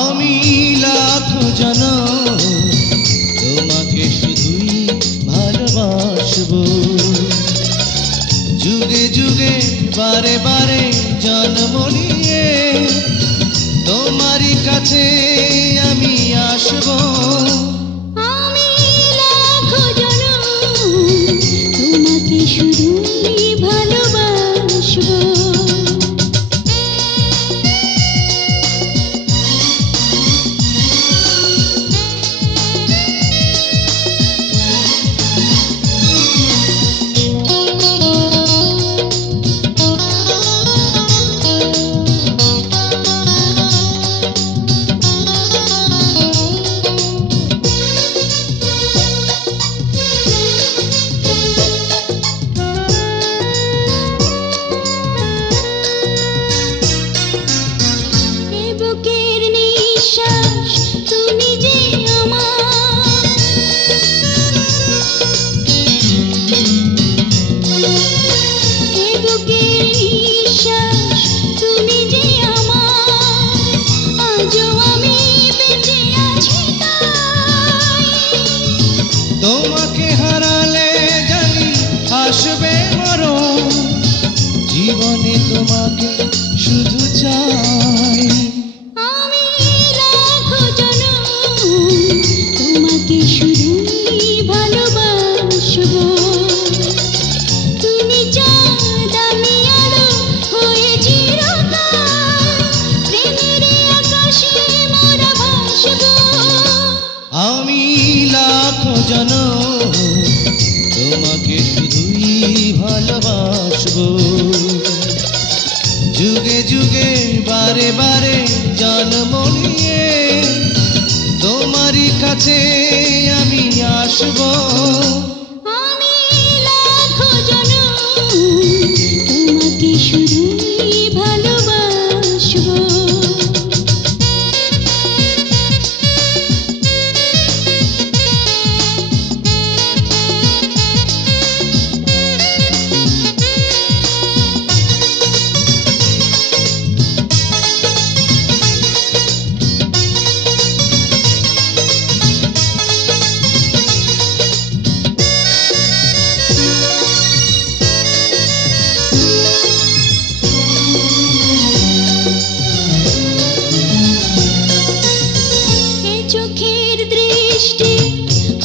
আমি লাখ জনম তোমাকে শুধুই ভালোবাসবো, যুগে যুগে বারে বারে জন্ম নিয়ে তোমারই কাছে আমি আসবো। আমি লাখ জনম তোমাকে শুধুই ভালোবাসবো। তোমাকে হারালে জানি আসবে মরণ, জীবনে তোমাকে শুধু চাই। আমি লাখ জনম তোমাকে শুধুই ভালোবাসবো। তুমি চাঁদ আমি আলো হয়ে চিরকাল, প্রেমের আকাশে মোরা ভাসবো। আমি লাখ জনম তোমাকে শুধুই ভালোবাসবো, যুগে যুগে বারে বারে জন্ম নিয়ে তোমারই কাছে আমি আসবো। আমি লাখ জনম তোমাকে শুধুই ভালোবাসবো। চোখের দৃষ্টি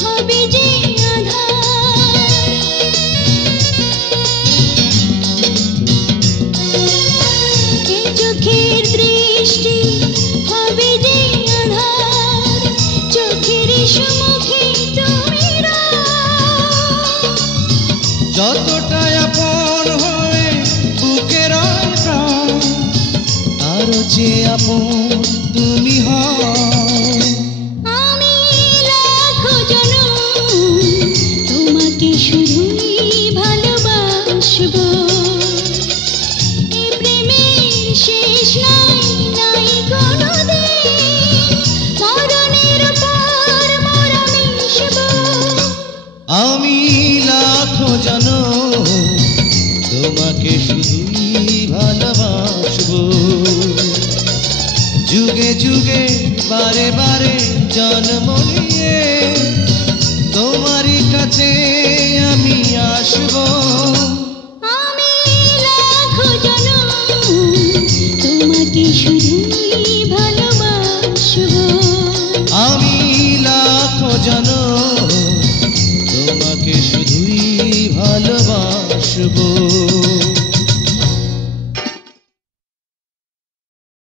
হবে যে আধার, চোখের দৃষ্টি হবে যে আধার, চোখের সম্মুখে তুমি যতটা আপন হয়ে বুকের প্রাণ, আরো যে আপন তুমি হও। আমি লাখ জনম তোমাকে শুধুই ভালোবাসবো। এই প্রেমের শেষ নাই, নাই কোনো দিন, মরণের পর মোরা মিশবো। আমি লাখ জনম তোমাকে শুধুই ভালোবাসবো, যুগে যুগে বারে বারে জন্ম নিয়ে তোমারই কাছে আমি আসবো। আমি লাখ জনম তোমাকে শুধুই ভালোবাসবো। আমি লাখ জনম তোমাকে শুধুই ভালোবাসবো।